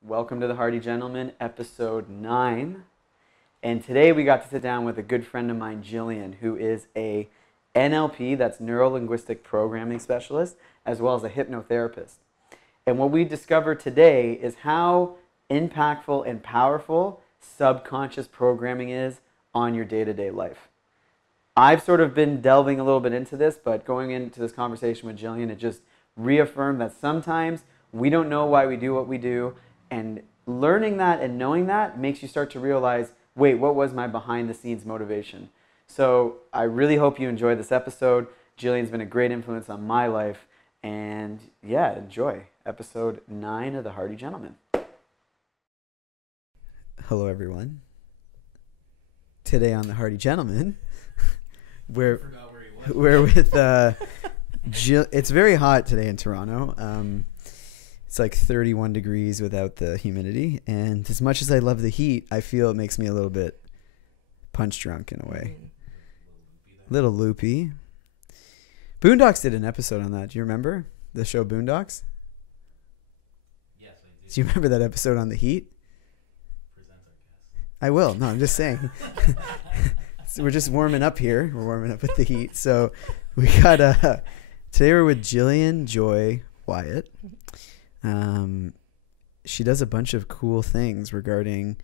Welcome to the Hearty Gentleman, episode 9. And today we got to sit down with a good friend of mine, Gillian, who is a NLP, that's neuro-linguistic programming specialist, as well as a hypnotherapist. And what we discovered today is how impactful and powerful subconscious programming is on your day-to-day life. I've sort of been delving a little bit into this, but going into this conversation with Gillian, it just reaffirmed that sometimes we don't know why we do what we do, and learning that and knowing that makes you start to realize, wait, what was my behind-the-scenes motivation? So I really hope you enjoy this episode. Gillian's been a great influence on my life, and yeah, enjoy episode 9 of the Hearty Gentleman. Hello, everyone. Today on the Hearty Gentleman, we're with Jill. It's very hot today in Toronto. It's like 31 degrees without the humidity, and as much as I love the heat, I feel it makes me a little bit punch drunk in a way. Little loopy. Boondocks did an episode on that. Do you remember the show Boondocks? Yes, I do. Do you remember that episode on the heat? Present, I guess. I will. No, I'm just saying. So we're just warming up here. We're warming up with the heat. So we got today we're with Gillian Joy Whyatt. She does a bunch of cool things regarding,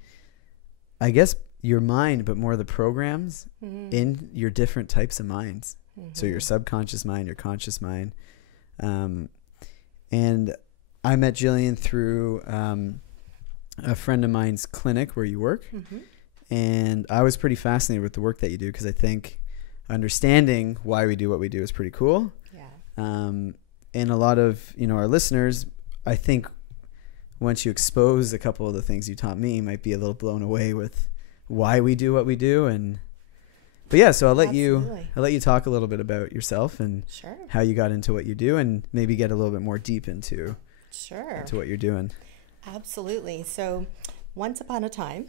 I guess, your mind, but more the programs in your different types of minds. So your subconscious mind, your conscious mind. And I met Gillian through a friend of mine's clinic where you work. And I was pretty fascinated with the work that you do, because I think understanding why we do what we do is pretty cool. Yeah. And a lot of, our listeners, I think once you expose a couple of the things you taught me, might be a little blown away with why we do what we do. But yeah, so I'll let you talk a little bit about yourself and how you got into what you do, and maybe get a little bit more deep into what you're doing. Absolutely. So once upon a time,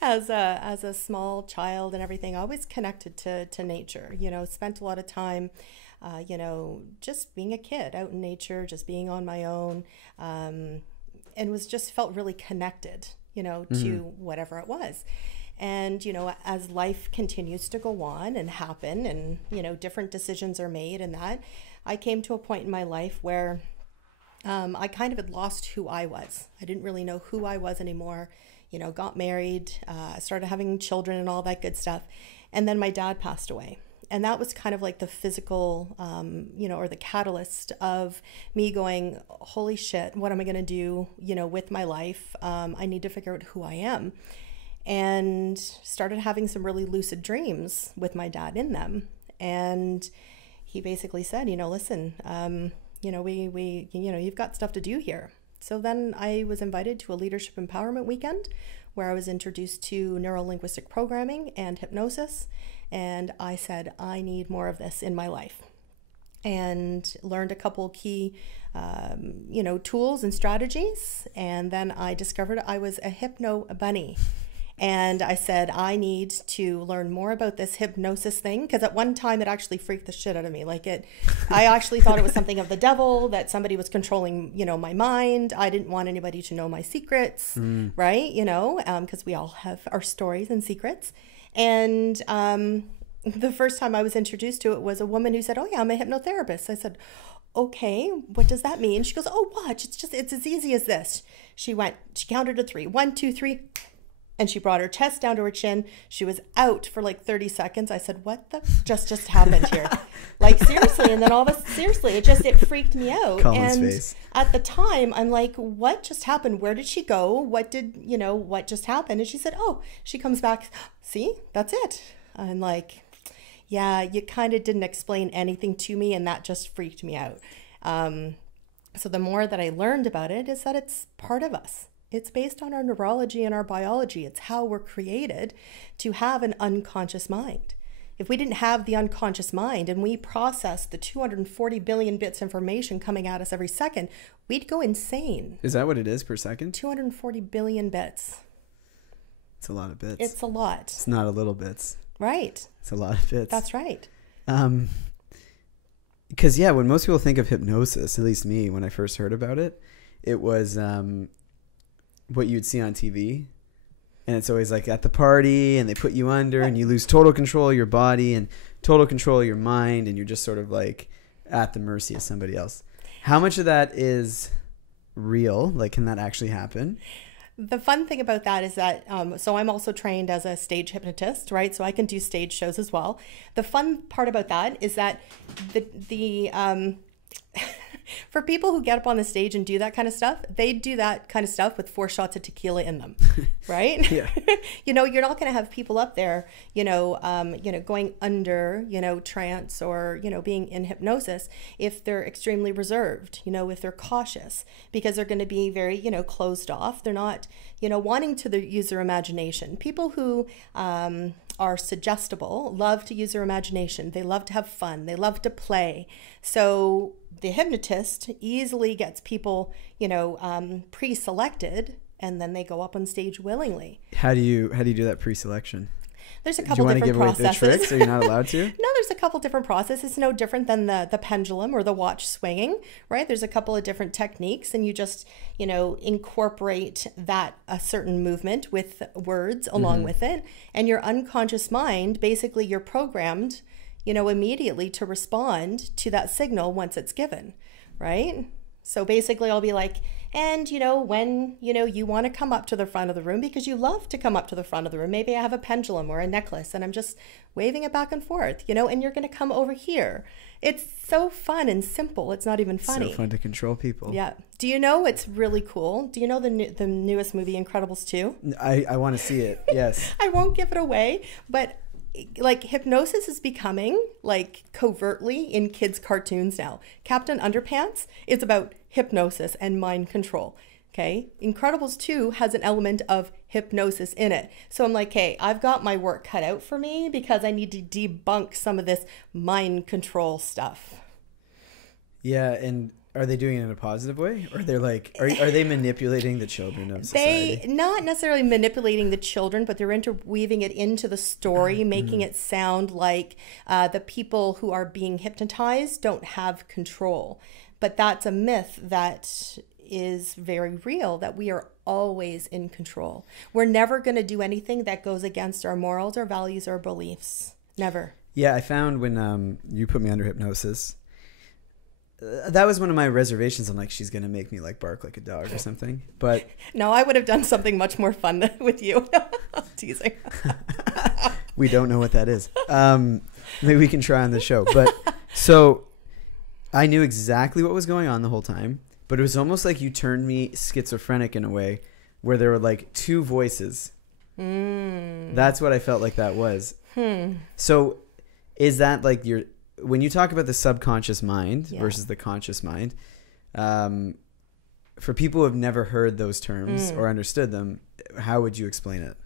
as a small child and everything, I always connected to nature, spent a lot of time just being a kid out in nature, just being on my own, and felt really connected, to whatever it was. And, as life continues to go on and happen and, different decisions are made, and that, I came to a point in my life where I kind of had lost who I was. I didn't really know who I was anymore, got married, started having children and all that good stuff. And then my dad passed away. And that was kind of like the physical, or the catalyst of me going, holy shit, what am I going to do, with my life? I need to figure out who I am. And started having some really lucid dreams with my dad in them. And he basically said, listen, you've got stuff to do here. So then I was invited to a leadership empowerment weekend where I was introduced to neuro-linguistic programming and hypnosis. And I said, I need more of this in my life. And learned a couple key, tools and strategies. And then I discovered I was a hypno bunny. And I said, I need to learn more about this hypnosis thing, because at one time it actually freaked the shit out of me. I actually thought it was something of the devil, that somebody was controlling, my mind. I didn't want anybody to know my secrets, right? Because we all have our stories and secrets. And the first time I was introduced to it was a woman who said, oh yeah, I'm a hypnotherapist. I said, okay, what does that mean? She goes, oh, watch, it's as easy as this. She counted to 3, 1, 2, 3. And she brought her chest down to her chin. She was out for like 30 seconds. I said, what the just happened here? Seriously. And then seriously, it freaked me out. Colin's and face. At the time, I'm like, what just happened? Where did she go? What just happened? And she said, oh, she comes back. See, that's it. I'm like, yeah, you kind of didn't explain anything to me. And that just freaked me out. So the more that I learned about it is that it's part of us. It's based on our neurology and our biology. It's how we're created to have an unconscious mind. If we didn't have the unconscious mind and we processed the 240 billion bits information coming at us every second, we'd go insane. Is that what it is per second? 240 billion bits. It's a lot of bits. It's a lot. It's not a little bits. Right. It's a lot of bits. That's right. Because, when most people think of hypnosis, at least me, when I first heard about it, it was what you'd see on TV. And it's always like at the party and they put you under and you lose total control of your body and total control of your mind. And you're just sort of like at the mercy of somebody else. How much of that is real? Like, can that actually happen? The fun thing about that is that, so I'm also trained as a stage hypnotist, right? So I can do stage shows as well. The fun part about that is that the for people who get up on the stage and do that kind of stuff, they do that kind of stuff with 4 shots of tequila in them, right? Yeah. You know, you're not going to have people up there, going under, trance or, being in hypnosis if they're extremely reserved, if they're cautious, because they're going to be very, closed off. They're not, wanting to use their imagination. People who are suggestible love to use their imagination. They love to have fun. They love to play. So the hypnotist easily gets people, pre-selected, and then they go up on stage willingly. How do you do that pre-selection? There's a couple different processes. Do you want to give away the tricks? Are you not allowed to? No, there's a couple different processes. It's no different than the pendulum or the watch swinging, right? There's a couple of different techniques, and you just, incorporate a certain movement with words along with it. And your unconscious mind, basically you're programmed, immediately to respond to that signal once it's given, right? So basically I'll be like, and when, you want to come up to the front of the room because you love to come up to the front of the room, maybe I have a pendulum or a necklace and I'm just waving it back and forth, and you're going to come over here. It's so fun and simple. It's not even funny. So fun to control people. Yeah. Do you know what's really cool? Do you know the newest movie, Incredibles 2? I want to see it. Yes. I won't give it away, but like hypnosis is becoming like covertly in kids' cartoons now. Captain Underpants is about hypnosis and mind control. Okay. Incredibles 2 has an element of hypnosis in it. So I'm like, hey, I've got my work cut out for me because I need to debunk some of this mind control stuff. Yeah. And are they doing it in a positive way? Or they're like, are they manipulating the children of society? They, not necessarily manipulating the children, but they're interweaving it into the story, making it sound like the people who are being hypnotized don't have control. But that's a myth that is very real, that we are always in control. We're never going to do anything that goes against our morals, our values, or beliefs. Never. Yeah, I found when you put me under hypnosis, that was one of my reservations. I'm like, she's going to make me like bark like a dog or something. But no, I would have done something much more fun with you. I'm teasing. We don't know what that is. Maybe we can try on the show. But so I knew exactly what was going on the whole time, but it was almost like you turned me schizophrenic in a way where there were like 2 voices. That's what I felt like that was. So is that like when you talk about the subconscious mind versus the conscious mind, for people who have never heard those terms or understood them, how would you explain it?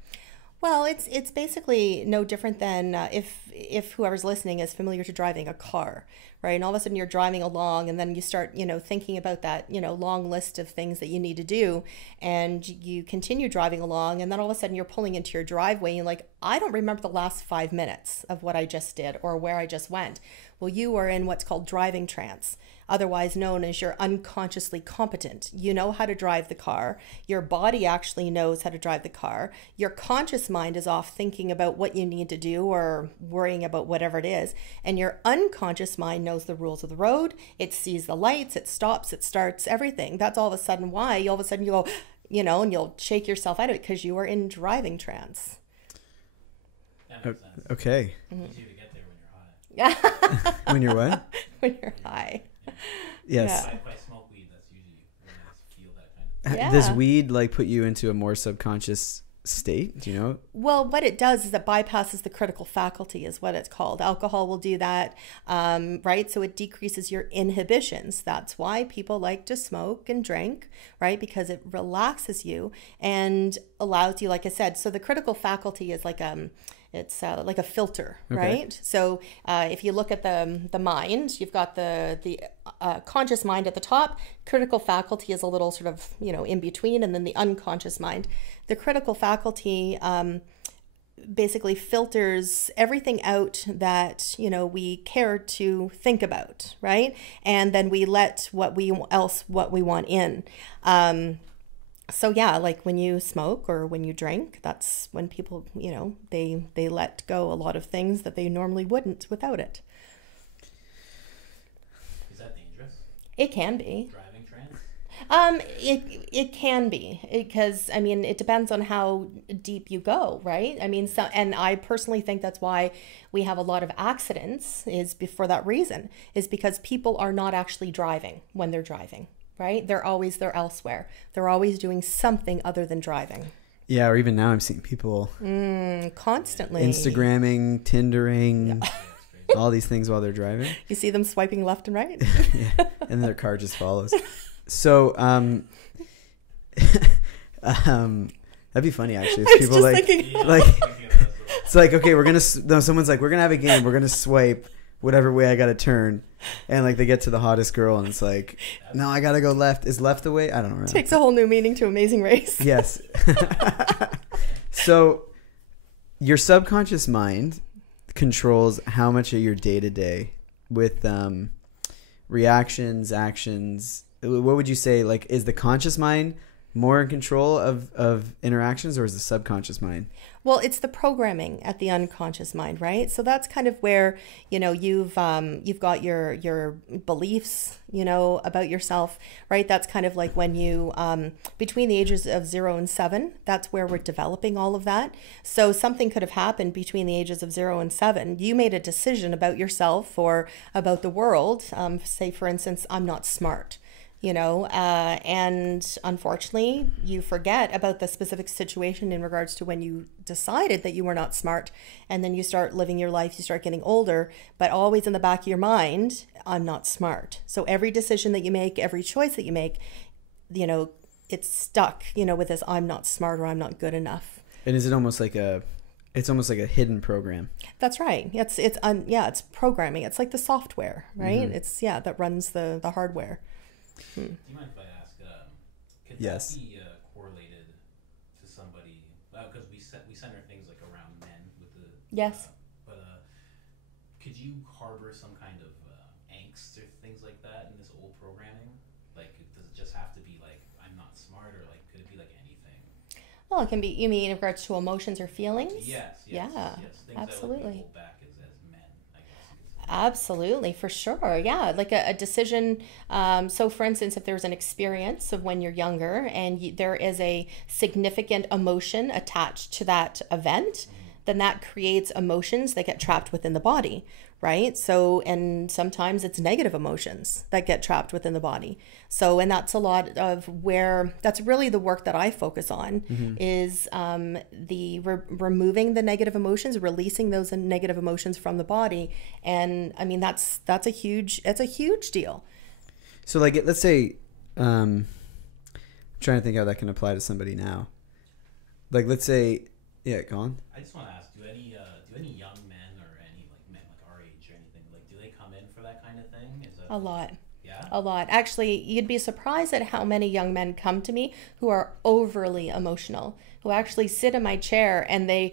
Well, it's basically no different than if whoever's listening is familiar to driving a car, right? And all of a sudden you're driving along and then you start, thinking about that, long list of things that you need to do, and you continue driving along, and then all of a sudden you're pulling into your driveway and you're like, I don't remember the last 5 minutes of what I just did or where I just went. Well, you are in what's called driving trance, otherwise known as you're unconsciously competent. You know how to drive the car. Your body actually knows how to drive the car. Your conscious mind is off thinking about what you need to do or worrying about whatever it is. And your unconscious mind knows the rules of the road. It sees the lights, it stops, it starts, everything. That's all of a sudden why all of a sudden you go, and you'll shake yourself out of it because you are in driving trance. That makes sense. Okay. It's easier to get there when you're high. Yeah. When you're what? When you're high. Yes. Yeah. If I smoke weed, that's usually when I feel that kind of. Yeah. Does weed like put you into a more subconscious state? Do you know? Well, what it does is it bypasses the critical faculty is what it's called. Alcohol will do that, right? So it decreases your inhibitions. That's why people like to smoke and drink, right? Because it relaxes you and allows you, like I said, so the critical faculty is like it's like a filter, right? So if you look at the mind, you've got the conscious mind at the top. Critical faculty is a little sort of, in between, and then the unconscious mind. The critical faculty basically filters everything out that, we care to think about, right? And then we let what we want in. So yeah, like when you smoke or when you drink, that's when people, you know, they let go a lot of things that they normally wouldn't without it. Is that dangerous? It can be. Driving trance? It can be, because I mean it depends on how deep you go, right? I mean, so, and I personally think that's why we have a lot of accidents for that reason, is because people are not actually driving when they're driving, right? They're elsewhere. They're always doing something other than driving. Yeah, or even now I'm seeing people Constantly Instagramming, Tindering, all these things while they're driving. You see them swiping left and right. Yeah, and their car just follows. So, that'd be funny actually. If people it's like, okay, someone's like, we're gonna have a game. We're gonna swipe whatever way I gotta turn, and like they get to the hottest girl, and it's like, no, I gotta go left. Is left the way? I don't know. Takes a whole new meaning to Amazing Race. Yes. So, your subconscious mind controls how much of your day to day with reactions, actions. What would you say? Like, is the conscious mind more in control of interactions, or is the subconscious mind? Well, it's the programming at the unconscious mind, right? So that's kind of where, you know, you've got your beliefs, you know, about yourself, right? That's kind of like when you, between the ages of 0 and 7, that's where we're developing all of that. So something could have happened between the ages of 0 and 7. You made a decision about yourself or about the world. Say, for instance, I'm not smart. You know, and unfortunately, you forget about the specific situation in regards to when you decided that you were not smart, and then you start living your life, you start getting older, but always in the back of your mind, I'm not smart. So every decision that you make, every choice that you make, you know, it's stuck, you know, with this, I'm not smart or I'm not good enough. And is it almost like it's almost like a hidden program? That's right. It's programming. It's like the software, right? Mm-hmm. It's, that runs the hardware. Do you mind if I ask, can yes. that be correlated to somebody, because we center things like around men with the... Yes. But could you harbor some kind of angst or things like that in this old programming? Like, does it just have to be like, I'm not smart, or like, could it be like anything? Well, it can be, you mean in regards to emotions or feelings? Yes. Yeah, things absolutely. That would hold back as men, I guess. Absolutely, for sure. Yeah, like a decision. So for instance, if there's an experience of when you're younger and there is a significant emotion attached to that event, then that creates emotions that get trapped within the body, right? So, and sometimes it's negative emotions that get trapped within the body. So, and that's a lot of where, that's really the work that I focus on, is removing the negative emotions, releasing those negative emotions from the body. And I mean, it's a huge deal. So like, let's say, I'm trying to think how that can apply to somebody now. Like, let's say, yeah, go on. I just want to ask, do any young men or any like men like our age or anything, like, do they come in for that kind of thing? Is that a lot? Yeah, a lot. Actually, you'd be surprised at how many young men come to me who are overly emotional, who actually sit in my chair and they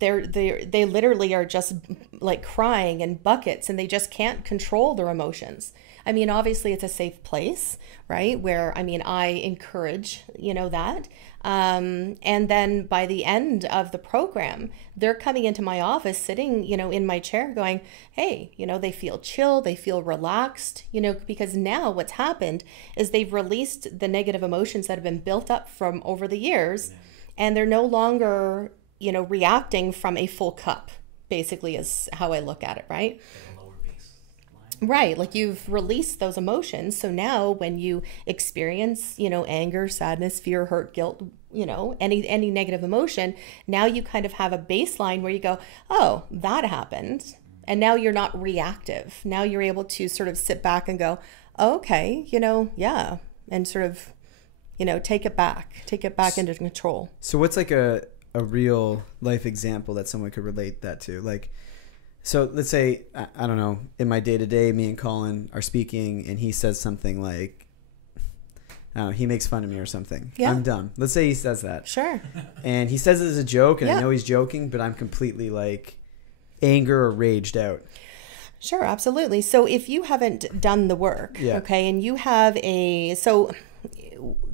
literally are just like crying in buckets, and they just can't control their emotions. I mean, obviously it's a safe place, right? Where, I mean, I encourage, that. And then by the end of the program, they're coming into my office, sitting, in my chair going, hey, they feel chill, they feel relaxed, because now what's happened is they've released the negative emotions that have been built up from over the years, and they're no longer, reacting from a full cup, basically is how I look at it, right? Right, like you've released those emotions. So now when you experience, anger, sadness, fear, hurt, guilt, any negative emotion, now you kind of have a baseline where you go, oh, that happened. And now you're not reactive. Now you're able to sort of sit back and go, oh, okay, yeah. And sort of, take it back into control. So what's like a real life example that someone could relate that to? Like, so let's say, I don't know, in my day-to-day, me and Colin are speaking and he says something like, I don't know, he makes fun of me or something. Yeah. I'm dumb. Let's say he says that. Sure. And he says it as a joke, and I know he's joking, but I'm completely like anger or raged out. Sure, absolutely. So if you haven't done the work, okay, and you have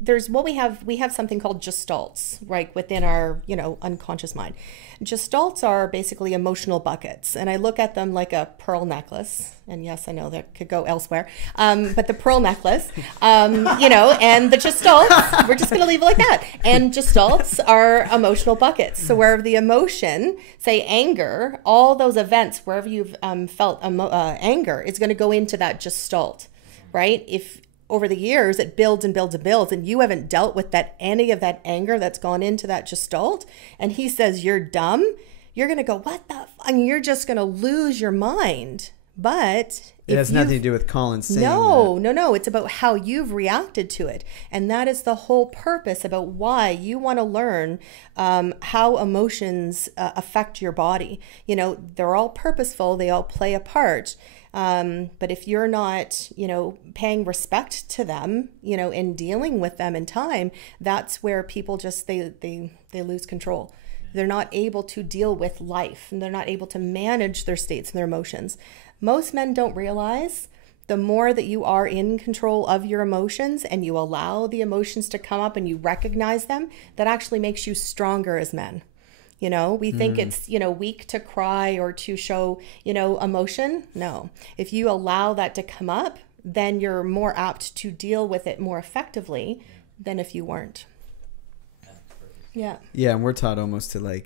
there's what we have something called gestalts, right, within our, unconscious mind. Gestalts are basically emotional buckets, and I look at them like a pearl necklace. And yes, I know that could go elsewhere, but the pearl necklace, and the gestalts, we're just going to leave it like that. And gestalts are emotional buckets. So wherever the emotion, say anger, all those events, wherever you've felt anger, is going to go into that gestalt, right? If over the years it builds and builds and builds, and you haven't dealt with any of that anger that's gone into that gestalt, and he says you're dumb, you're going to go, what the and you're just going to lose your mind. But it has nothing to do with Colin saying no. It's about how you've reacted to it. And that is the whole purpose about why you want to learn how emotions affect your body. They're all purposeful. They all play a part. But if you're not, paying respect to them, and dealing with them in time, that's where people just, they lose control. They're not able to deal with life, and they're not able to manage their states and their emotions. Most men don't realize the more that you are in control of your emotions and you allow the emotions to come up and you recognize them, that actually makes you stronger as men. We think it's, weak to cry or to show, emotion. No. If you allow that to come up, then you're more apt to deal with it more effectively than if you weren't. Yeah. Yeah, and we're taught almost to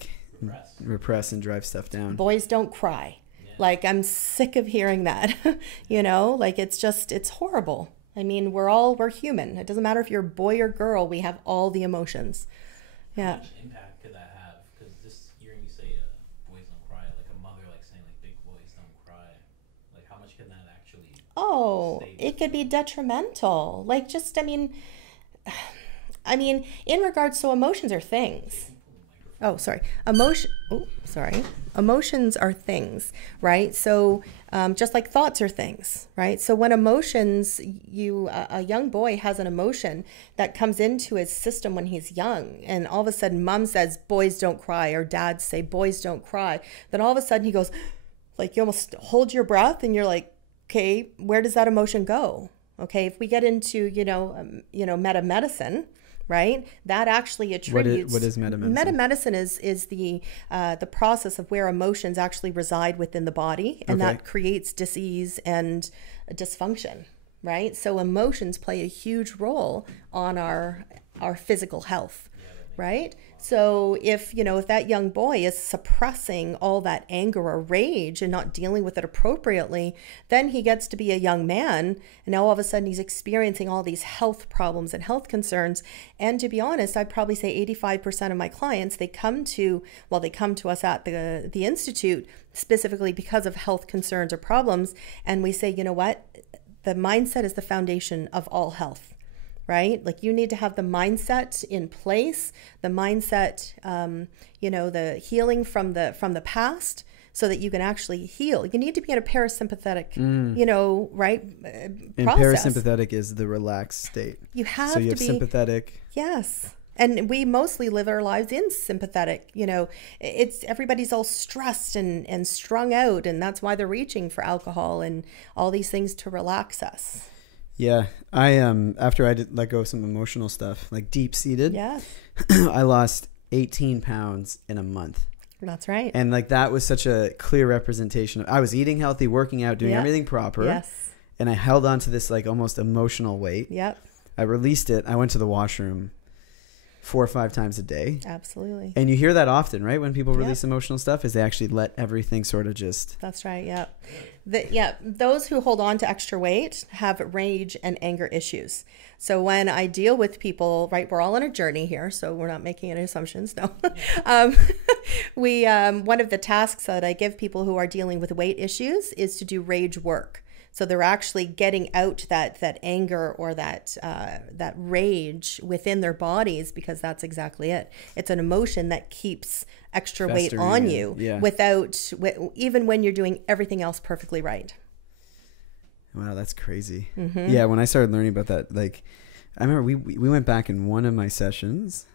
repress and drive stuff down. Boys don't cry. Yeah. I'm sick of hearing that. It's horrible. I mean, we're human. It doesn't matter if you're a boy or girl, we have all the emotions. Yeah. How much impact could that have? Because just hearing you say boys don't cry, like a mother saying big boys don't cry, how much can that actually it could be detrimental. In regards to emotions are things. Emotions are things, right? So just like thoughts are things, right? So when emotions, a young boy has an emotion that comes into his system when he's young, and all of a sudden mom says, boys don't cry, or dads say, boys don't cry. Then all of a sudden he goes, you almost hold your breath and you're like, okay, where does that emotion go? Okay, if we get into, meta medicine, right? That actually attributes. What is metamedicine? Metamedicine is the process of where emotions actually reside within the body, and that creates disease and dysfunction, right? So emotions play a huge role on our physical health, right? So if that young boy is suppressing all that anger or rage and not dealing with it appropriately, then he gets to be a young man, and now all of a sudden he's experiencing all these health problems and health concerns. And to be honest, I'd probably say 85% of my clients, they come to us at the Institute specifically because of health concerns or problems. And we say, you know what? The mindset is the foundation of all health. Right? You need to have the mindset in place, the mindset, the healing from the past, so that you can actually heal. You need to be in a parasympathetic, right? And process. Parasympathetic is the relaxed state. You have so you to have be sympathetic. Yes. And we mostly live our lives in sympathetic. Everybody's all stressed and strung out, and that's why they're reaching for alcohol and all these things to relax us. Yeah, I after I did let go of some emotional stuff, deep seated. Yeah. I lost 18 pounds in a month. That's right. And that was such a clear representation of, I was eating healthy, working out, doing everything proper. Yes. And I held on to this almost emotional weight. Yep. I released it. I went to the washroom 4 or 5 times a day. Absolutely. And you hear that often, right? When people release emotional stuff, is they actually let everything sort of just. That's right. Yeah. Those who hold on to extra weight have rage and anger issues. So when I deal with people, right, we're all on a journey here, so we're not making any assumptions. No. One of the tasks that I give people who are dealing with weight issues is to do rage work. So they're actually getting out that anger or that rage within their bodies, because that's exactly it. It's an emotion that keeps extra weight on you even when you're doing everything else perfectly right. Wow, that's crazy. Mm-hmm. Yeah, when I started learning about that, I remember we went back in one of my sessions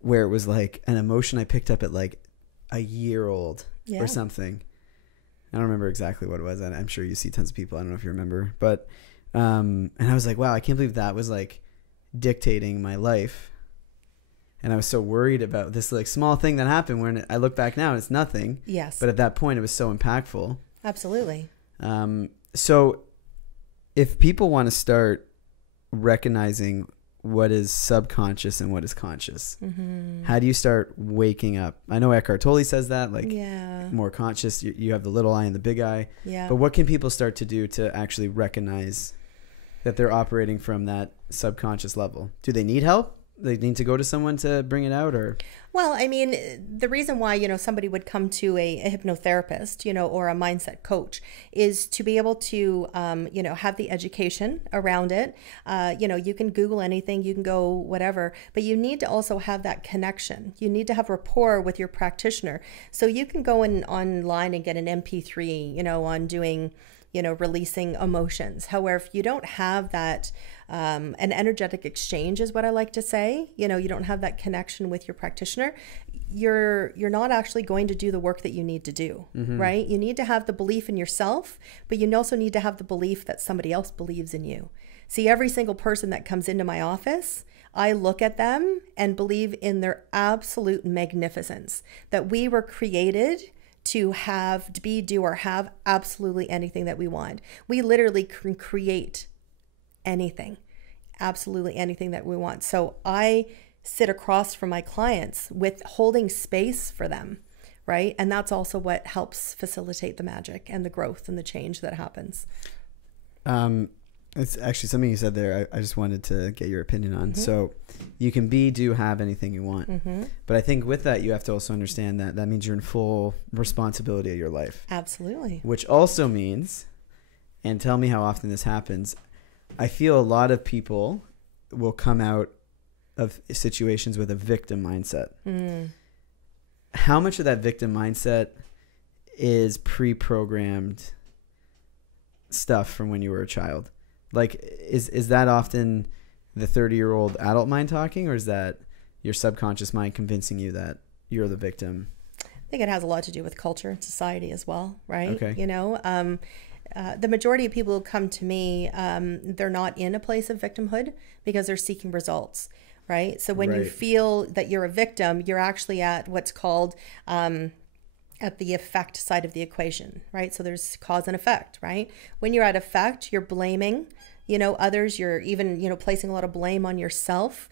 where it was an emotion I picked up at a year old or something. I don't remember exactly what it was. I'm sure you see tons of people. I don't know if you remember, but And I was like, wow, I can't believe that was like dictating my life. And I was so worried about this like small thing that happened when I look back now, it's nothing. Yes. But at that point it was so impactful. Absolutely. So if people want to start recognizing what is subconscious and what is conscious, how do you start waking up? I know Eckhart Tolle says that, like more conscious, you have the little eye and the big eye. Yeah. But what can people start to do to actually recognize that they're operating from that subconscious level? Do they need help? They need to go to someone to bring it out, or? Well, I mean, the reason why, somebody would come to a hypnotherapist, or a mindset coach is to be able to, have the education around it. You can Google anything, you can go whatever, but you need to also have that connection. You need to have rapport with your practitioner. So you can go online and get an MP3, on doing, releasing emotions. However, if you don't have that, an energetic exchange is what I like to say, you don't have that connection with your practitioner, you're not actually going to do the work that you need to do, right? You need to have the belief in yourself, but you also need to have the belief that somebody else believes in you. See, every single person that comes into my office, I look at them and believe in their absolute magnificence, that we were created to have, to be, do, or have absolutely anything that we want. We literally can create anything, absolutely anything that we want. So I sit across from my clients with holding space for them, right? And that's also what helps facilitate the magic and the growth and the change that happens. It's actually something you said there. I just wanted to get your opinion on. So you can be, do, have anything you want. But I think with that, you have to also understand that means you're in full responsibility of your life. Absolutely. Which also means, and tell me how often this happens, I feel a lot of people will come out of situations with a victim mindset. How much of that victim mindset is pre-programmed stuff from when you were a child? Like, is that often the 30-year-old adult mind talking, or is that your subconscious mind convincing you that you're the victim? I think it has a lot to do with culture and society as well, right? Okay. The majority of people who come to me, they're not in a place of victimhood because they're seeking results, right? So when you feel that you're a victim, you're actually at what's called at the effect side of the equation, right? So there's cause and effect, right? When you're at effect, you're blaming, others, you're even, placing a lot of blame on yourself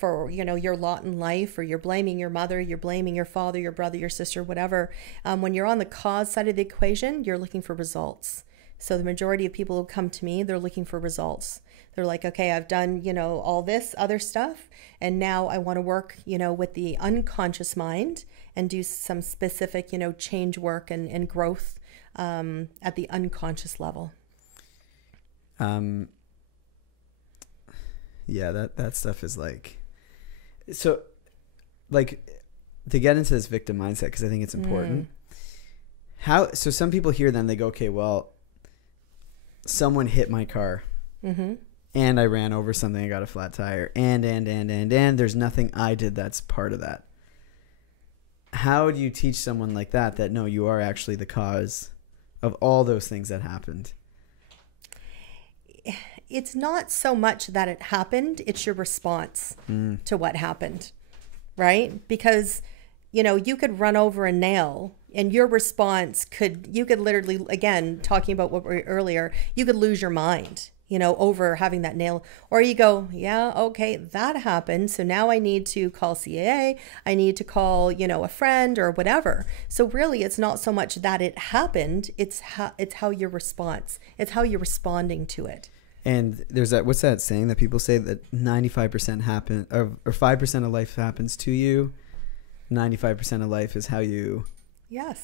for, your lot in life, or you're blaming your mother, you're blaming your father, your brother, your sister, whatever. When you're on the cause side of the equation, you're looking for results. So the majority of people who come to me, they're looking for results. They're like, okay, I've done, all this other stuff, and now I want to work, with the unconscious mind and do some specific, change work and growth at the unconscious level. Yeah, that stuff is like, so like to get into this victim mindset, because I think it's important. So some people hear them, they go, okay, well, someone hit my car and I ran over something, I got a flat tire, and there's nothing I did that's part of that. How do you teach someone like that no, you are actually the cause of all those things that happened? It's not so much that it happened, it's your response to what happened, right? Because, you could run over a nail and your response you could literally, again, talking about what we were earlier, you could lose your mind, over having that nail. Or you go, yeah, okay, that happened. So now I need to call CAA. I need to call, a friend or whatever. So really, it's not so much that it happened. It's how your response. It's how you're responding to it. And there's what's that saying that people say that 95% happen, or 5% of life happens to you. 95% of life is how you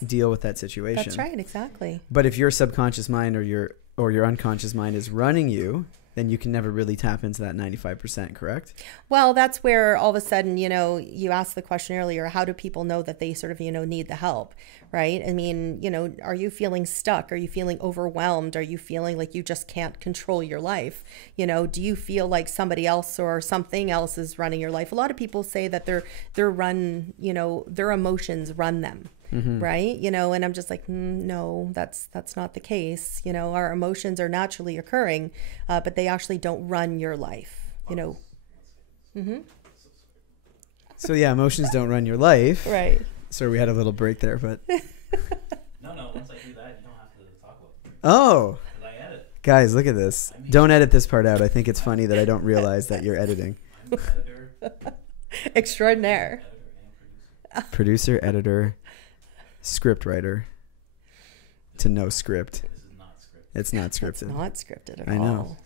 deal with that situation. That's right, exactly. But if your subconscious mind or your unconscious mind is running you, then you can never really tap into that 95%, correct? Well, that's where all of a sudden, you asked the question earlier, how do people know that they sort of, need the help, right? I mean, are you feeling stuck? Are you feeling overwhelmed? Are you feeling like you just can't control your life? Do you feel like somebody else or something else is running your life? A lot of people say that their emotions run them, right? You know, and I'm just like, no, that's not the case. You know, our emotions are naturally occurring, but they actually don't run your life, you know. So yeah, emotions don't run your life. Right. Sorry, we had a little break there, but. No, once I do that, you don't have to talk about it. Oh. Because I edit. Guys, look at this. Don't edit this part out. I think it's funny that I don't realize that you're editing. I'm an editor. Extraordinaire. Editor and producer. Producer, editor, script writer, to no script. This is not scripted. It's not scripted. It's not scripted at I all. know.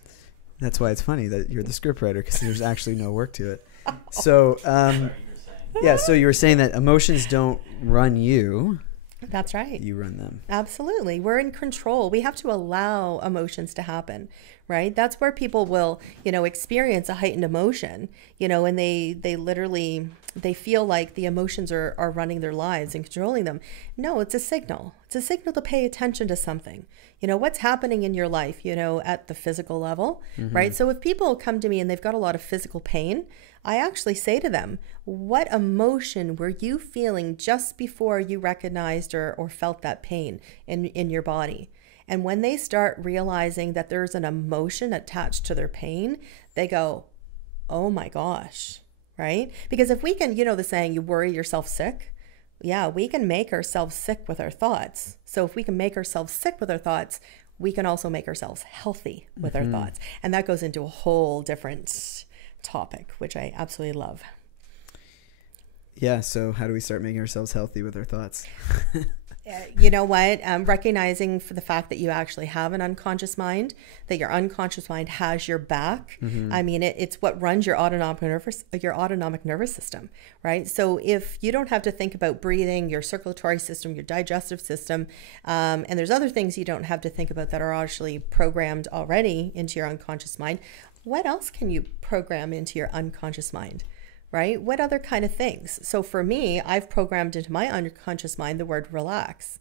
That's why it's funny that you're the script writer, because there's actually no work to it. So, Sorry, you were saying. yeah, so you were saying that emotions don't run you. That's right. You run them. Absolutely. We're in control. We have to allow emotions to happen, right? That's where people will, you know, experience a heightened emotion, you know, and they literally, they feel like the emotions are running their lives and controlling them. No, it's a signal. It's a signal to pay attention to something. You know, what's happening in your life, you know, at the physical level, right? So if people come to me and they've got a lot of physical pain, I actually say to them, what emotion were you feeling just before you recognized or felt that pain in your body? And when they start realizing that there's an emotion attached to their pain, they go, oh my gosh, right? Because if we can, you know, the saying, you worry yourself sick. Yeah, we can make ourselves sick with our thoughts. So if we can make ourselves sick with our thoughts, we can also make ourselves healthy with our thoughts. And that goes into a whole different topic, which I absolutely love. Yeah, so how do we start making ourselves healthy with our thoughts? You know what? Recognizing for the fact that you actually have an unconscious mind, that your unconscious mind has your back. I mean, it's what runs your autonomic nervous system, right? So if you don't have to think about breathing, your circulatory system, your digestive system, and there's other things you don't have to think about that are actually programmed already into your unconscious mind, what else can you program into your unconscious mind? Right? What other kind of things? So for me, I've programmed into my unconscious mind the word relax.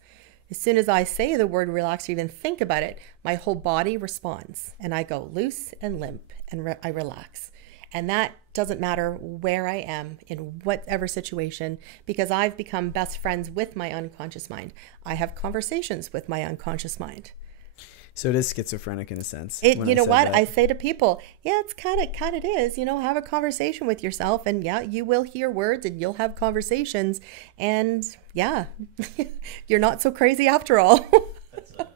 As soon as I say the word relax or even think about it, my whole body responds and I go loose and limp and I relax. And that doesn't matter where I am in whatever situation, because I've become best friends with my unconscious mind. I have conversations with my unconscious mind. So it is schizophrenic in a sense. You know what? I say to people, yeah, it's kind of is, you know, have a conversation with yourself, and yeah, you will hear words and you'll have conversations, and yeah, you're not so crazy after all. That's part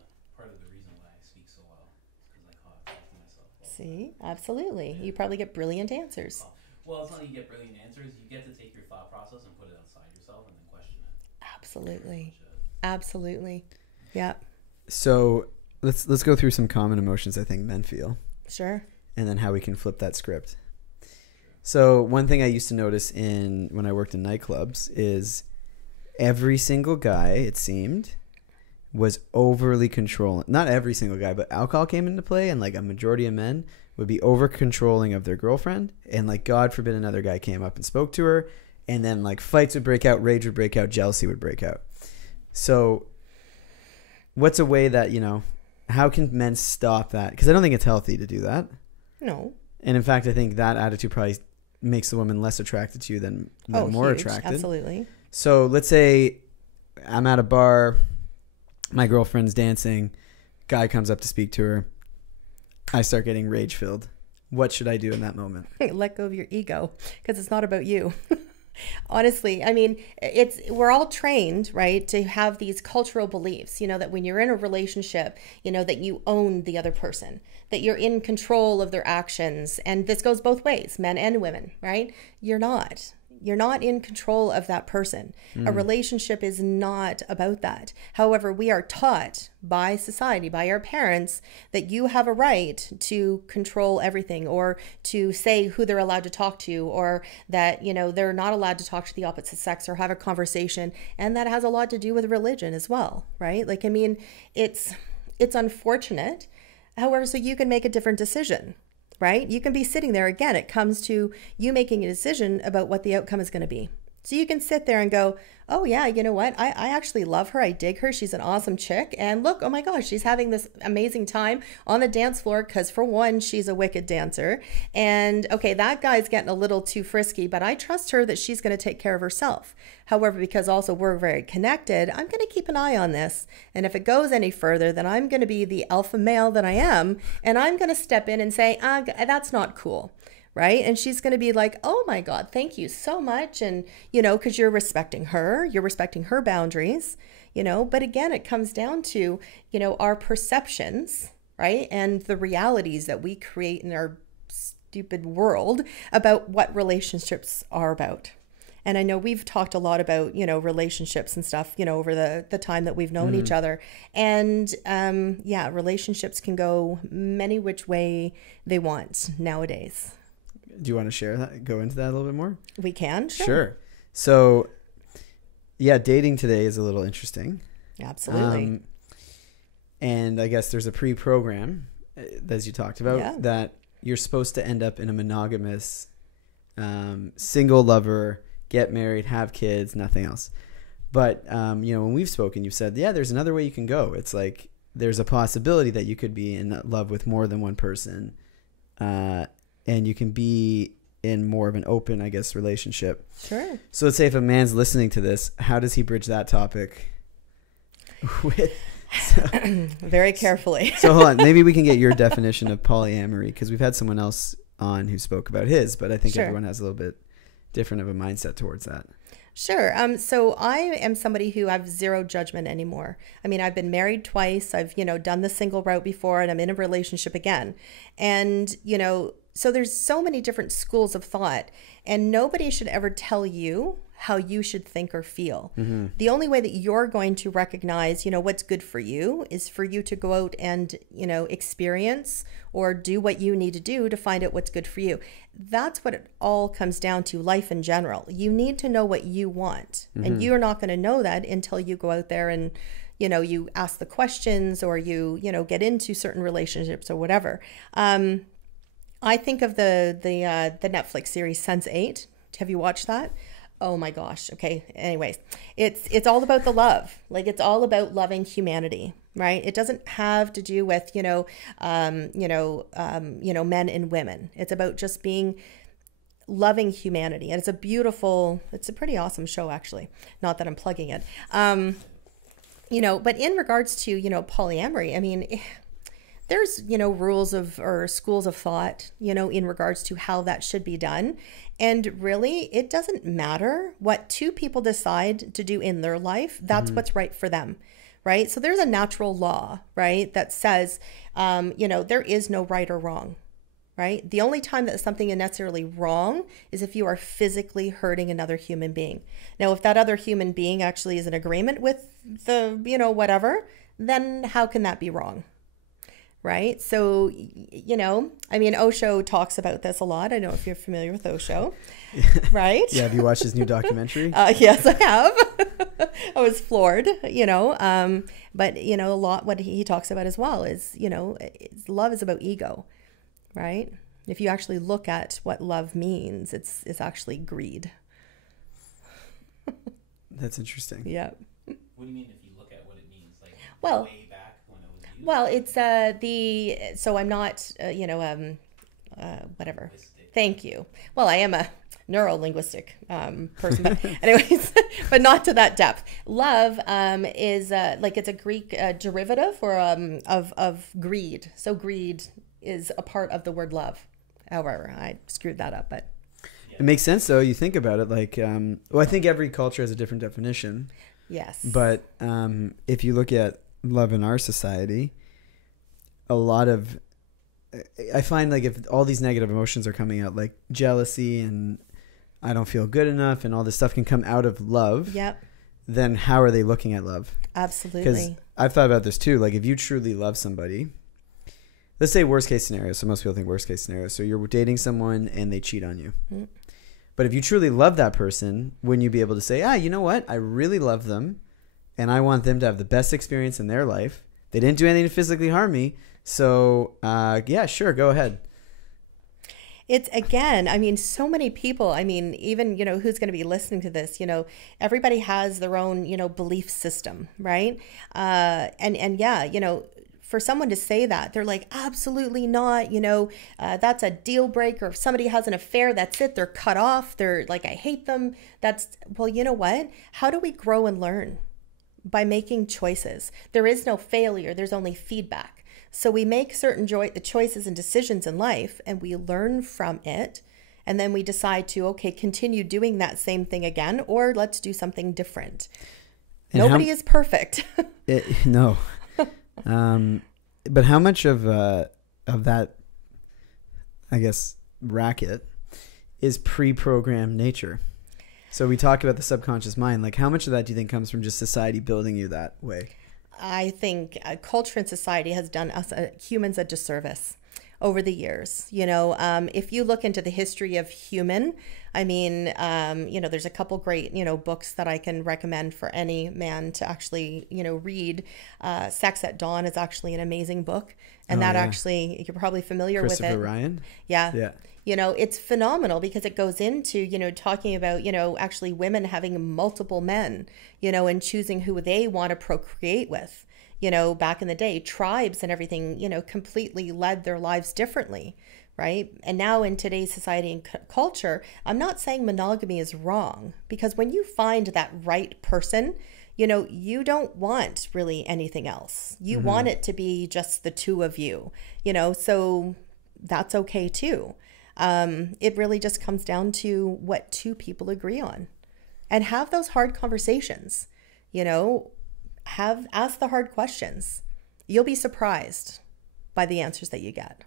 of the reason why I speak so well, because I caught talking to myself. See, absolutely. You probably get brilliant answers. Well, it's not that you get brilliant answers. You get to take your thought process and put it outside yourself and then question it. Absolutely. Absolutely. Yeah. So let's go through some common emotions I think men feel. Sure. And then how we can flip that script. So one thing I used to notice when I worked in nightclubs is every single guy, it seemed, was overly controlling. Not every single guy, but alcohol came into play, and like a majority of men would be over controlling of their girlfriend, and like God forbid another guy came up and spoke to her, and then like fights would break out, rage would break out, jealousy would break out. So what's a way that, you know, how can men stop that? Because I don't think it's healthy to do that. No. And in fact, I think that attitude probably makes the woman less attracted to you than more huge. attracted. Absolutely. So let's say I'm at a bar, my girlfriend's dancing, guy comes up to speak to her, I start getting rage filled. What should I do in that moment? Let go of your ego, because it's not about you. Honestly, I mean, we're all trained, right, to have these cultural beliefs, you know, that when you're in a relationship, you know, that you own the other person, that you're in control of their actions. And this goes both ways, men and women, right? You're not. You're not in control of that person. A relationship is not about that. However, we are taught by society, by our parents, that you have a right to control everything, or to say who they're allowed to talk to, or that, you know, they're not allowed to talk to the opposite sex or have a conversation. And that has a lot to do with religion as well, right? Like, I mean, it's unfortunate. However, so you can make a different decision. Right? You can be sitting there. Again, it comes to you making a decision about what the outcome is going to be. So you can sit there and go, oh yeah, you know what? I actually love her. I dig her. She's an awesome chick. And look, oh my gosh, she's having this amazing time on the dance floor because for one, she's a wicked dancer. And okay, that guy's getting a little too frisky, but I trust her that she's going to take care of herself. However, because also we're very connected, I'm going to keep an eye on this. And if it goes any further, then I'm going to be the alpha male that I am. And I'm going to step in and say, that's not cool. Right? And she's going to be like, oh my God, thank you so much. And, you know, because you're respecting her boundaries, you know, but again, it comes down to, you know, our perceptions, right? And the realities that we create in our stupid world about what relationships are about. And I know we've talked a lot about, you know, relationships and stuff, you know, over the time that we've known each other. And yeah, relationships can go many which way they want nowadays. Do you want to share that? Go into that a little bit more? We can. Sure. So, yeah, dating today is a little interesting. Absolutely. And I guess there's a pre-program, as you talked about, that you're supposed to end up in a monogamous, single lover, get married, have kids, nothing else. But, you know, when we've spoken, you've said, yeah, there's another way you can go. It's like there's a possibility that you could be in love with more than one person. And you can be in more of an open, I guess, relationship. Sure. So let's say if a man's listening to this, how does he bridge that topic with... Very carefully. So hold on. Maybe we can get your definition of polyamory, because we've had someone else on who spoke about his, but I think everyone has a little bit different of a mindset towards that. Sure. So I am somebody who have zero judgment anymore. I mean, I've been married twice. I've, you know, done the single route before, and I'm in a relationship again. And, you know, so there's so many different schools of thought, and nobody should ever tell you how you should think or feel. Mm-hmm. The only way that you're going to recognize, you know, what's good for you is for you to go out and, you know, experience or do what you need to do to find out what's good for you. That's what it all comes down to, life in general. You need to know what you want, and you're not going to know that until you go out there and, you know, you ask the questions, or you know, get into certain relationships or whatever. I think of the Netflix series Sense8. Have you watched that? Oh my gosh. Okay. Anyways, it's all about the love. Like, it's all about loving humanity, right? It doesn't have to do with, men and women. It's about just loving humanity. And it's a pretty awesome show, actually. Not that I'm plugging it. But in regards to, polyamory, I mean, there's, rules or schools of thought, in regards to how that should be done. And really, it doesn't matter what two people decide to do in their life. That's what's right for them, right? So there's a natural law, right, that says, there is no right or wrong, right? The only time that something is necessarily wrong is if you are physically hurting another human being. Now, if that other human being actually is in agreement with the, whatever, then how can that be wrong? Right. So, Osho talks about this a lot. I don't know if you're familiar with Osho, right? Yeah. Have you watched his new documentary? Yes, I have. I was floored, but, a lot what he talks about as well is, love is about ego, right? If you actually look at what love means, it's actually greed. That's interesting. Yeah. What do you mean if you look at what it means? Like, well, way back when it was used? Well, it's so I'm not, whatever. Thank you. Well, I am a neuro-linguistic person, but anyways, but not to that depth. Love is it's a Greek derivative or of greed. So greed is a part of the word love. However, I screwed that up, but it makes sense though. You think about it, like, I think every culture has a different definition. Yes. But if you look at love in our society, I find like if all these negative emotions are coming out, like jealousy and I don't feel good enough and all this stuff can come out of love. Yep. Then how are they looking at love? Absolutely. Because I've thought about this too. Like if you truly love somebody, let's say worst case scenario. So most people think worst case scenario. So you're dating someone and they cheat on you. Mm. But if you truly love that person, wouldn't you be able to say, you know what? I really love them and I want them to have the best experience in their life. They didn't do anything to physically harm me. So, yeah, sure. Go ahead. It's again, I mean, so many people, I mean, even, who's going to be listening to this, everybody has their own, belief system, right? And yeah, for someone to say that, they're like, absolutely not, that's a deal breaker. If somebody has an affair, that's it. They're cut off. They're like, I hate them. Well, you know what? How do we grow and learn? By making choices. There is no failure. There's only feedback. So we make certain choices and decisions in life, and we learn from it. And then we decide to, okay, continue doing that same thing again, or let's do something different. And nobody is perfect. No. But how much of that, I guess, racket is pre-programmed nature? So we talked about the subconscious mind. Like, how much of that do you think comes from just society building you that way? I think culture and society has done us humans a disservice over the years. If you look into the history of human, I mean, there's a couple great, books that I can recommend for any man to actually, read. Sex at Dawn is actually an amazing book. And actually, you're probably familiar with it. Christopher Ryan? Yeah. Yeah. It's phenomenal because it goes into, talking about, actually women having multiple men, and choosing who they want to procreate with. Back in the day, tribes and everything, completely led their lives differently, right? And now in today's society and culture, I'm not saying monogamy is wrong, because when you find that right person, you don't want really anything else. You want it to be just the two of you, so that's okay too. It really just comes down to what two people agree on, and have those hard conversations, ask the hard questions. You'll be surprised by the answers that you get.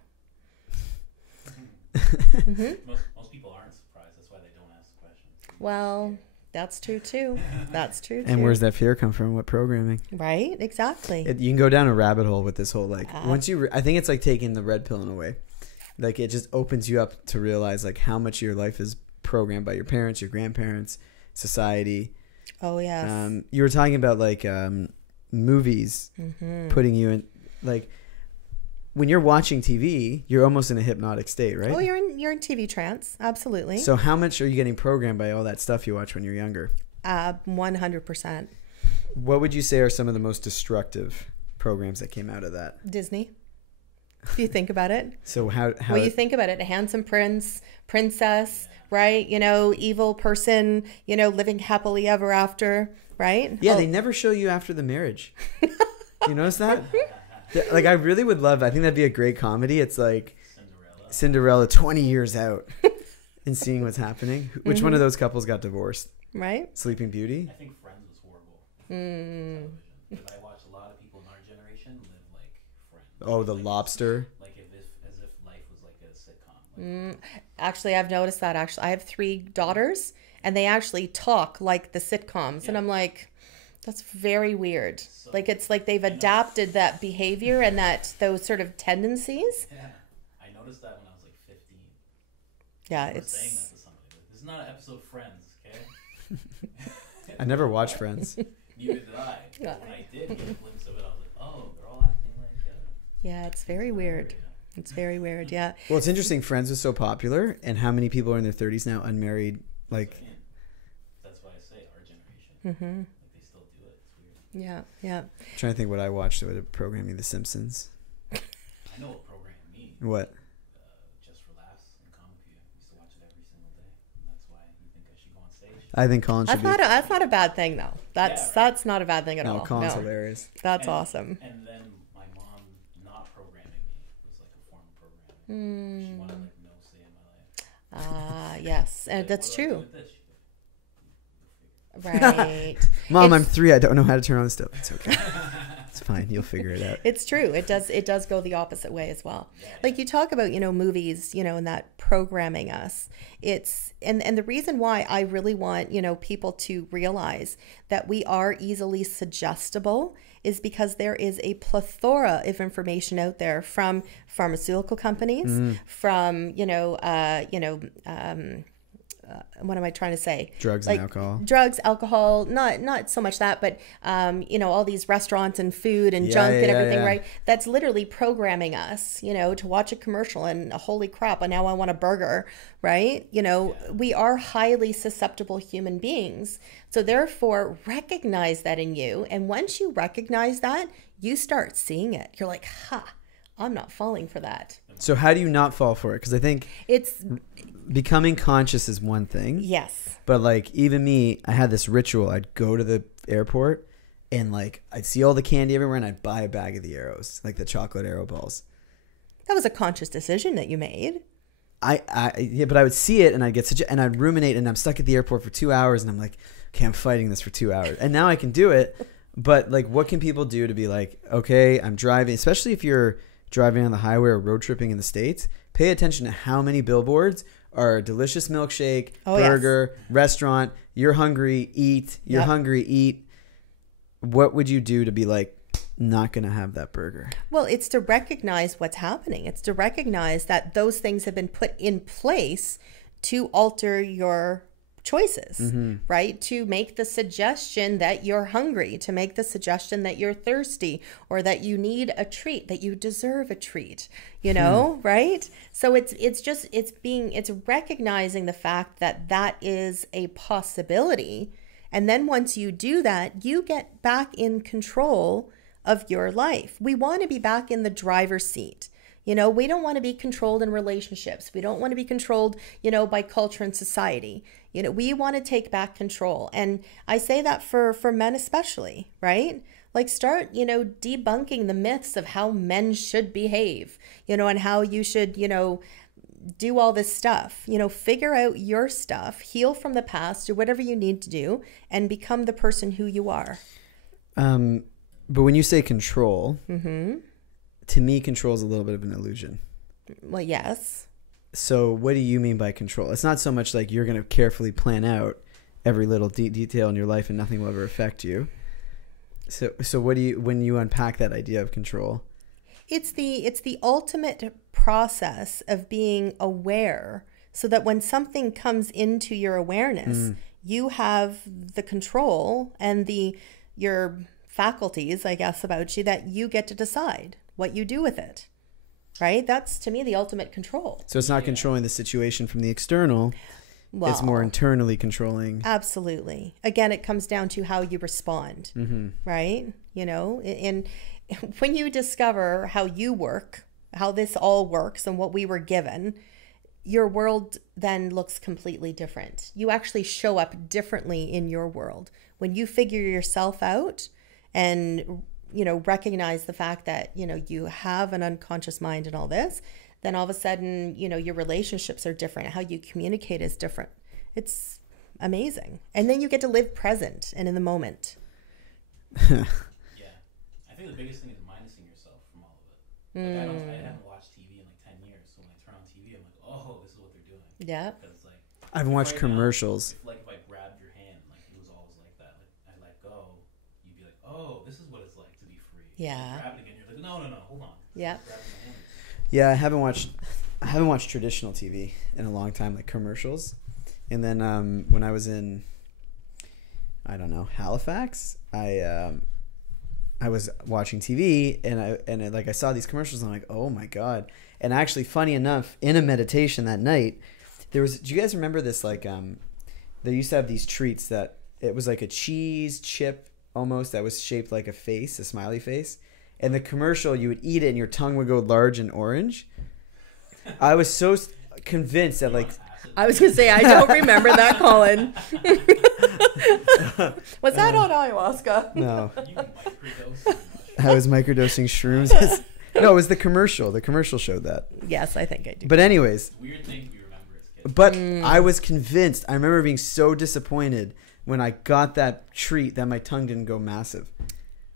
Most people aren't surprised. That's why they don't ask the questions. Well, that's true too. That's true too. And where's that fear come from? What programming? Right, exactly. You can go down a rabbit hole with this whole, like, once you, I think it's like taking the red pill in a way. Like, it just opens you up to realize, like, how much of your life is programmed by your parents, your grandparents, society. Oh, yes. You were talking about, like, movies putting you in, like, when you're watching TV, you're almost in a hypnotic state, right? Oh, you're in TV trance. Absolutely. So how much are you getting programmed by all that stuff you watch when you're younger? 100%. What would you say are some of the most destructive programs that came out of that? Disney. If you think about it. So how well, you think about it, a handsome prince, princess, right? Evil person, living happily ever after, right? Yeah, they never show you after the marriage. You notice that? Like, I really would love, I think that'd be a great comedy. It's like Cinderella 20 years out and seeing what's happening. Which one of those couples got divorced? Right? Sleeping Beauty? I think Friends was horrible. I watch a lot of people in our generation live like Friends. Oh, the lobster. Like as if life was like a sitcom. Actually, I've noticed that. Actually, I have 3 daughters, and they actually talk like the sitcoms, and I'm like, that's very weird. So, like, it's like they've adapted that behavior and those sort of tendencies. Yeah, I noticed that when I was like 15. Yeah, it's saying that to somebody. Like, this is not an episode of Friends, okay? I never watched Friends. Neither did I. But when I did get a glimpse of it, I was like, oh, they're all acting like. Yeah, it's very weird. It's very weird. Yeah. Well, it's interesting. Friends was so popular, and how many people are in their 30s now unmarried? Like, that's why I say our generation. Like, they still do it. It's weird. Yeah, yeah. I'm trying to think what I watched that would program me. The Simpsons. I know what programming means. What? Just for laughs and Comic View. I used to watch it every single day. And that's why you think I should go on stage. I think Colin should That's not a bad thing, though. That's not a bad thing at all. Colin's hilarious. That's awesome. And then my mom not programming me was like a form of programming. She wanted like no say in my life. Yes, and Like, that's what do I do true. with this? Right. Mom, I'm 3. I don't know how to turn on the stove. It's okay. It's fine. You'll figure it out. It's true. It does go the opposite way as well. Like, you talk about, movies, and that programming us. It's and the reason why I really want, people to realize that we are easily suggestible is because there is a plethora of information out there from pharmaceutical companies, from, what am I trying to say? Drugs and alcohol. Drugs, alcohol, not so much that, but all these restaurants and food and junk and everything, right? That's literally programming us, to watch a commercial and holy crap, and now I want a burger, right? We are highly susceptible human beings. So therefore, recognize that in you. And once you recognize that, you start seeing it. You're like, I'm not falling for that. So how do you not fall for it? Because I think it's becoming conscious is one thing. Yes. But like even me, I had this ritual. I'd go to the airport and like I'd see all the candy everywhere and I'd buy a bag of the arrows, like the chocolate arrow balls. That was a conscious decision that you made. Yeah, but I would see it and I'd get and I'd ruminate and I'm stuck at the airport for 2 hours and I'm like, okay, I'm fighting this for 2 hours. And now I can do it. But like, what can people do to be like, okay, I'm driving, especially if you're driving on the highway or road tripping in the States, pay attention to how many billboards are delicious milkshake, burger, restaurant, you're hungry, eat, you're hungry, eat. What would you do to be like, not going to have that burger? Well, it's to recognize what's happening. It's to recognize that those things have been put in place to alter your choices, right? To make the suggestion that you're hungry, to make the suggestion that you're thirsty or that you need a treat, that you deserve a treat, right? So it's recognizing the fact that that is a possibility. And then once you do that, you get back in control of your life. We want to be back in the driver's seat. We don't want to be controlled in relationships. We don't want to be controlled, by culture and society. We want to take back control. And I say that for men especially, right? Like start, debunking the myths of how men should behave, and how you should, do all this stuff, figure out your stuff, heal from the past, do whatever you need to do and become the person who you are. But when you say control, to me, control is a little bit of an illusion. Well, yes. So what do you mean by control? It's not so much like you're going to carefully plan out every little detail in your life and nothing will ever affect you. So what do you, when you unpack that idea of control? It's the ultimate process of being aware so that when something comes into your awareness, you have the control and your faculties, I guess, about you that you get to decide what you do with it, right? That's, to me, the ultimate control. So it's not controlling the situation from the external. Well, it's more internally controlling. Absolutely. Again, it comes down to how you respond, right? And when you discover how you work, how this all works and what we were given, your world then looks completely different. You actually show up differently in your world. When you figure yourself out and recognize the fact that, you have an unconscious mind and all this, then all of a sudden, your relationships are different. How you communicate is different. It's amazing. And then you get to live present and in the moment. Yeah. I think the biggest thing is minusing yourself from all of it. Like I haven't watched TV in like 10 years. So when I turn on TV, I'm like, oh, this is what they're doing. Yeah. Because like, I've watched commercials. If I grabbed your hand, like it was always like that. Like I let go, you'd be like, oh, this is what it's like to be free. Yeah. You grab it again, you're like, no, hold on. Yeah. Yeah, I haven't watched traditional TV in a long time, like commercials. And then when I was in, I don't know, Halifax, I was watching TV and I saw these commercials and I'm like, oh my God. And actually, funny enough, in a meditation that night, do you guys remember this? Like, they used to have these treats that it was like a cheese chip almost that was shaped like a face, a smiley face. And the commercial, you would eat it and your tongue would go large and orange. I was so convinced that like... I was going to say, I don't remember that, Colin. Was that on ayahuasca? No. I was microdosing shrooms. No, it was the commercial. The commercial showed that. Yes, I think I do. But anyways. Weird thing we remember as kids. But I was convinced. I remember being so disappointed when I got that treat that my tongue didn't go massive.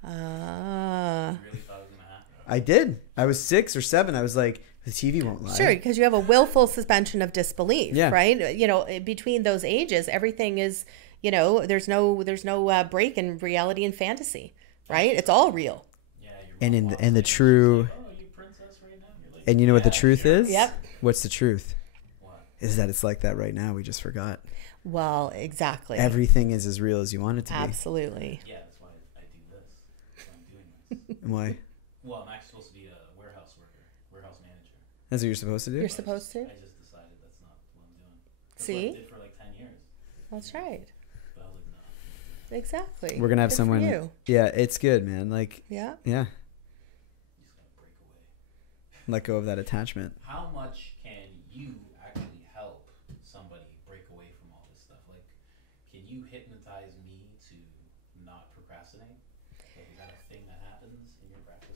You really thought it was going to happen? I did. I was 6 or 7. I was like, the TV won't lie. Sure, because you have a willful suspension of disbelief, right? Between those ages, everything is, there's no break in reality and fantasy, right? It's all real. Yeah, and the true... Like, oh, you princess right now? You're like, and you know what the truth is? Yep. What's the truth? What? is that it's like that right now. We just forgot. Well, exactly. Everything is as real as you want it to be. Absolutely. Yeah, that's why I do this. That's why I'm doing this. Why? Well, I'm actually supposed to be a warehouse worker, warehouse manager. That's what you're supposed to do? You're supposed to? I just decided that's not what I'm doing. That's See? what I did for like 10 years. That's right. But I was like, no. Exactly. We're going to have Good for someone. you. Yeah, it's good, man. Like, Yeah. yeah. You just gotta break away. Let go of that attachment. How much can you actually help somebody break away from all this stuff? Like, can you hypnotize me to not procrastinate? Like, is that a thing that happens in your practice?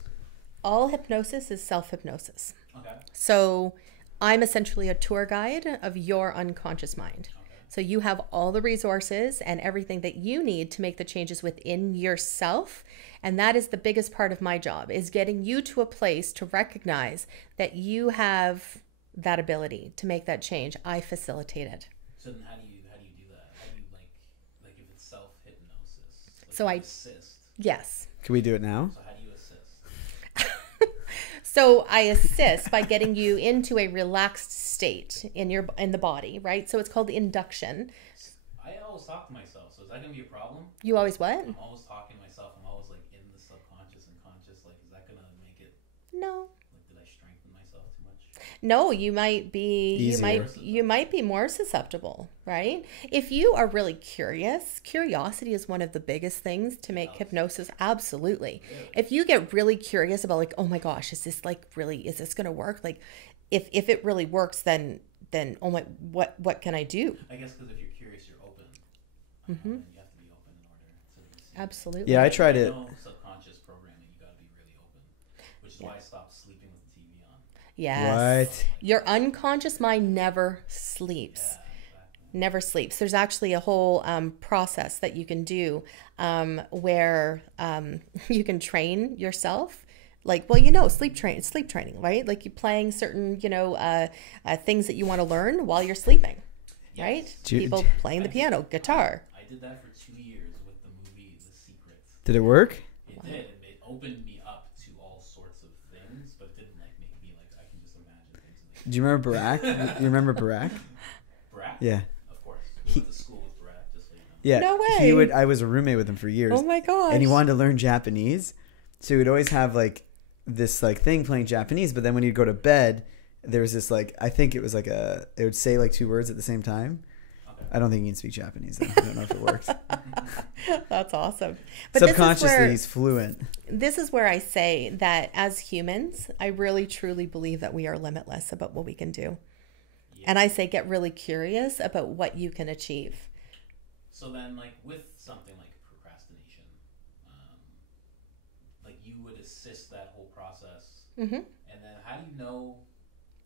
All hypnosis is self-hypnosis. Okay. So I'm essentially a tour guide of your unconscious mind. Okay. So you have all the resources and everything that you need to make the changes within yourself. And that is the biggest part of my job, is getting you to a place to recognize that you have that ability to make that change. I facilitate it. So then how do you do that? How do you like if it's self hypnosis? Like So you I- assist. Yes. Can we do it now? So how do you assist? So I assist by getting you into a relaxed state in the body, right? So it's called induction. I always talk to myself, so is that gonna be a problem? You always what? I'm always talking to myself. I'm always like in the subconscious and conscious. Like, is that gonna make it? No. Like, did I strengthen myself too much? No, you might be Easier. you might be more susceptible, right? If you are really curious, curiosity is one of the biggest things to make hypnosis absolutely. If you get really curious about like, oh my gosh, is this going to work? Like if it really works, then oh my, what can I do? I guess because if you're curious, you're open. Mm-hmm. And you have to be open in order to receive. Absolutely. Yeah, I tried I it. know subconscious programming, you gotta be really open, which is why I stopped sleeping with the TV on. Yes. What? Your unconscious mind never sleeps. Yeah, exactly. Never sleeps. There's actually a whole process that you can do where you can train yourself. Like, well, sleep training, right? Like you playing certain, things that you want to learn while you're sleeping, right? Do you- People playing the piano, guitar. I did that for 2 years with the movie The Secret. Did it work? It did. It opened me up to all sorts of things, but it didn't like make me like I can just imagine things. Do you remember Barack? You remember Barack? Barack? Yeah. Of course. We went to school with Barack, just so you know. Yeah. No way. I was a roommate with him for years. Oh my gosh. And he wanted to learn Japanese. So he would always have like this like thing playing Japanese, but then when he'd go to bed, there was this like, I think it was like it would say like 2 words at the same time. Okay. I don't think he can speak Japanese though. I don't know if it works. That's awesome. But Subconsciously he's fluent. this is where I say that as humans, I really truly believe that we are limitless about what we can do. Yeah. And I say get really curious about what you can achieve. So then, like with something like procrastination, like you would assist that whole process, Mm-hmm. and then how do you know?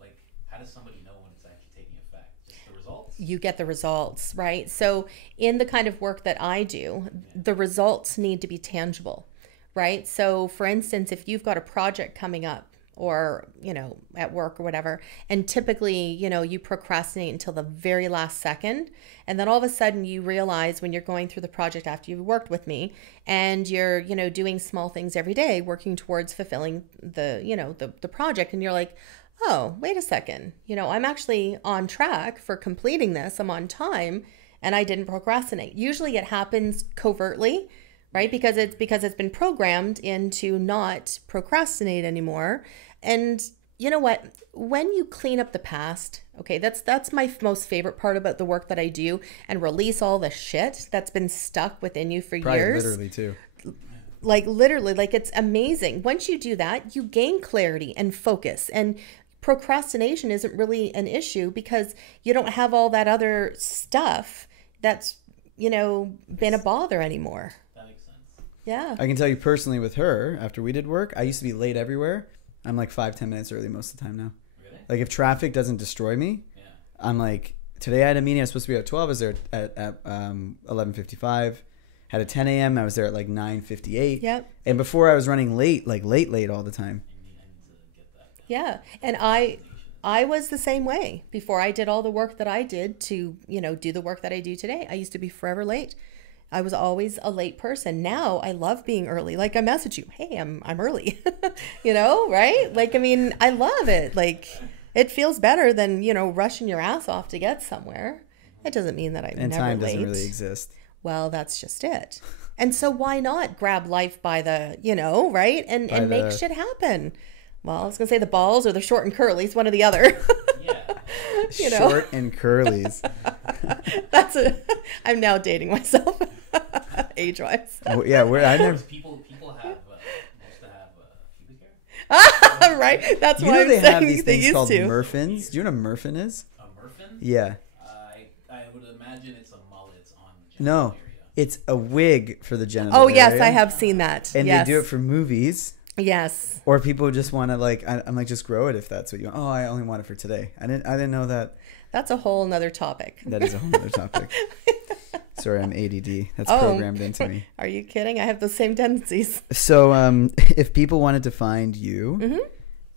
Like, how does somebody know when it's actually taking effect? Just the results. You get the results, right? So in the kind of work that I do, the results need to be tangible, right? So for instance, if you've got a project coming up or, at work or whatever, and typically, you procrastinate until the very last second, and then all of a sudden you realize when you're going through the project after you've worked with me and you're, doing small things every day, working towards fulfilling the project, and you're like, oh, wait a second, I'm actually on track for completing this. I'm on time and I didn't procrastinate. Usually it happens covertly, right? Because it's been programmed into not procrastinate anymore. And you know what? When you clean up the past, okay, that's my most favorite part about the work that I do, and release all the shit that's been stuck within you for Probably years. literally too. Like literally, like it's amazing. Once you do that, you gain clarity and focus, and procrastination isn't really an issue because you don't have all that other stuff that's, been a bother anymore. That makes sense. Yeah. I can tell you personally with her, after we did work, I used to be late everywhere. I'm like 5-10 minutes early most of the time now. Really? Like if traffic doesn't destroy me, Yeah. I'm like, today I had a meeting. I was supposed to be at 12. I was there at 11:55. Had a 10 a.m. I was there at like 9:58. Yep. And before I was running late, like late all the time. I need to get that down. Yeah. And I was the same way before I did all the work that I did to, do the work that I do today. I used to be forever late. I was always a late person. Now I love being early. Like I message you, hey, I'm early, right? Like, I mean, I love it. Like It feels better than, rushing your ass off to get somewhere. It doesn't mean that I'm And never time late. doesn't really exist. Well, that's just it. And so why not grab life by the, right? And make shit happen. Well, I was going to say the balls or the short and curlies, one or the other. Yeah. Short and curlies. I'm now dating myself, age-wise. Well, yeah, I never. People have used to have pubic hair. Right? That's You why know I'm they saying have these they things used called to. Murfins. Do you know what a Murfin is? A Murfin? Yeah. I would imagine it's a mullet on the No, genital area. it's a wig for the genital Oh, yes, area. I have seen that. And yes. they do it for movies. Yes. Or people just want to I'm like, just grow it if that's what you want. Oh, I only want it for today. I didn't know that. That's a whole nother topic. That is a whole other topic. Sorry, I'm ADD. That's programmed into me. Are you kidding? I have those same tendencies. So if people wanted to find you,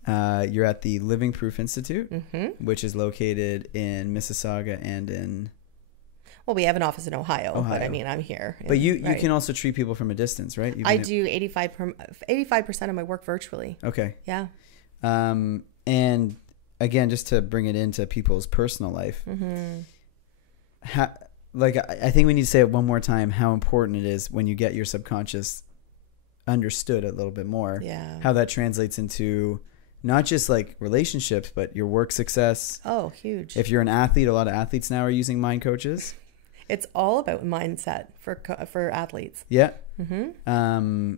Mm-hmm. you're at the Living Proof Institute, which is located in Mississauga and in... Well, we have an office in Ohio. But Ohio. I mean, I'm here. But you right. can also treat people from a distance, right? I do 85% of my work virtually. Okay. Yeah. And again, just to bring it into people's personal life, I think we need to say it one more time, how important it is when you get your subconscious understood a little bit more. Yeah. How that translates into not just like relationships, but your work success. Oh, huge. If you're an athlete, a lot of athletes now are using mind coaches. It's all about mindset for athletes. Yeah. Mm-hmm.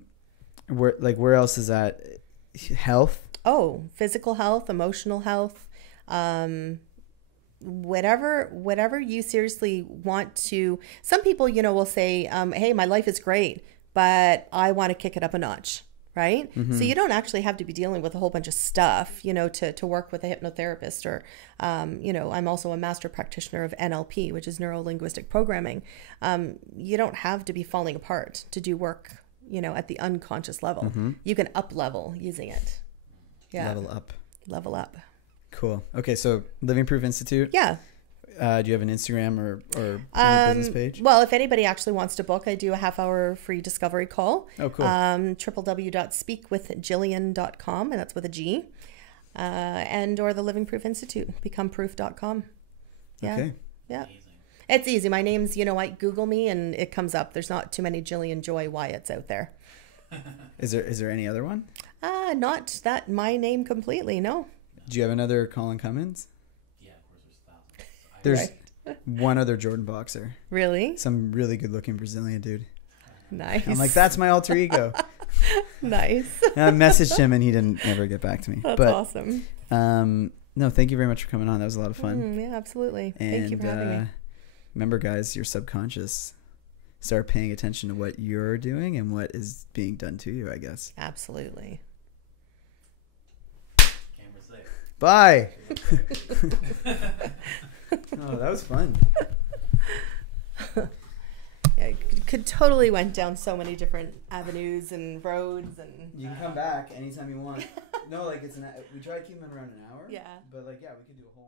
Where else is that? Health. Oh, physical health, emotional health, whatever you seriously want to. Some people, will say, hey, my life is great, but I want to kick it up a notch. Right. So you don't actually have to be dealing with a whole bunch of stuff, to work with a hypnotherapist or, I'm also a master practitioner of NLP, which is neuro-linguistic programming. You don't have to be falling apart to do work, at the unconscious level. You can up level using it. Yeah. Level up. Cool. Okay. So Living Proof Institute. Yeah. Do you have an Instagram or any business page? Well, if anybody actually wants to book, I do a half-hour free discovery call. Oh, cool. www.speakwithgillian.com, and that's with a G. Or the Living Proof Institute, becomeproof.com. Yeah. Okay. Yeah. Amazing. It's easy. My name's, Google me and it comes up. There's not too many Gillian Joy Whyatts out there. Is there any other one? Not that my name completely, no. Do you have another Colin Cummins? Yeah, of course, there's thousands. There's one other Jordan boxer. Really? Some really good looking Brazilian dude. Nice. I'm like, that's my alter ego. Nice. And I messaged him and he didn't ever get back to me. That's awesome. No, thank you very much for coming on. That was a lot of fun. Yeah, absolutely. And, thank you for having me. Remember, guys, your subconscious. Start paying attention to what you're doing and what is being done to you, I guess. Absolutely. Camera's there. Bye. Oh, that was fun. Yeah, could totally went down so many different avenues and roads and. You can come back anytime you want. No, like we try to keep them around an hour. Yeah. But we could do a whole.